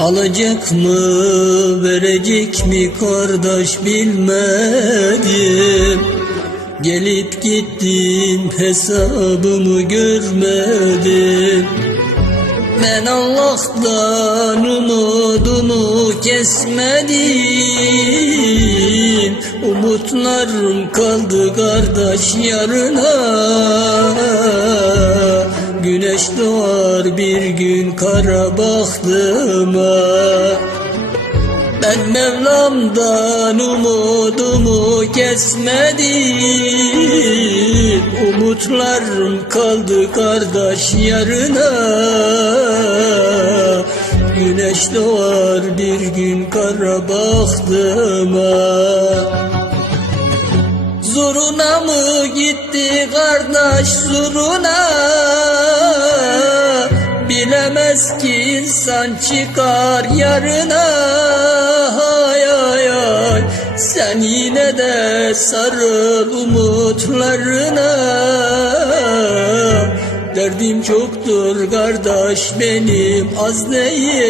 Alacak mı verecek mi kardeş bilmedim. Gelip gittin hesabımı görmedim. Ben Allah'tan umudumu kesmedim. Umutlarım kaldı kardeş yarına Güneş doğar bir gün kara baktıma Ben Mevlam'dan umudumu kesmedim Umutlarım kaldı kardeş yarına. Güneş doğar bir gün kara baktıma Zoruna mı gitti kardeş zoruna Bilemez ki insan çıkar yarına. Hay hay hay. Sen yine de sarıl umutlarına. Derdim çoktur kardeş benim az değil.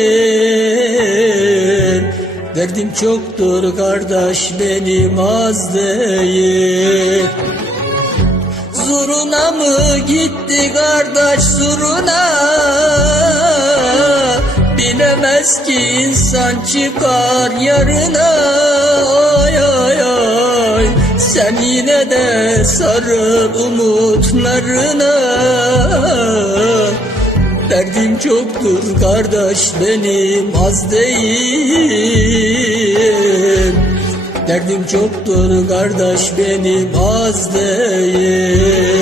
Derdim çoktur kardeş benim az değil. Zuruna mı gitti kardeş zuruna Bilemez ki insan çıkar yarına. Ay ay ay. Sen yine de sarıl umutlarına. Derdim çoktur kardeş benim az değil. Derdim çoktur kardeş benim az değil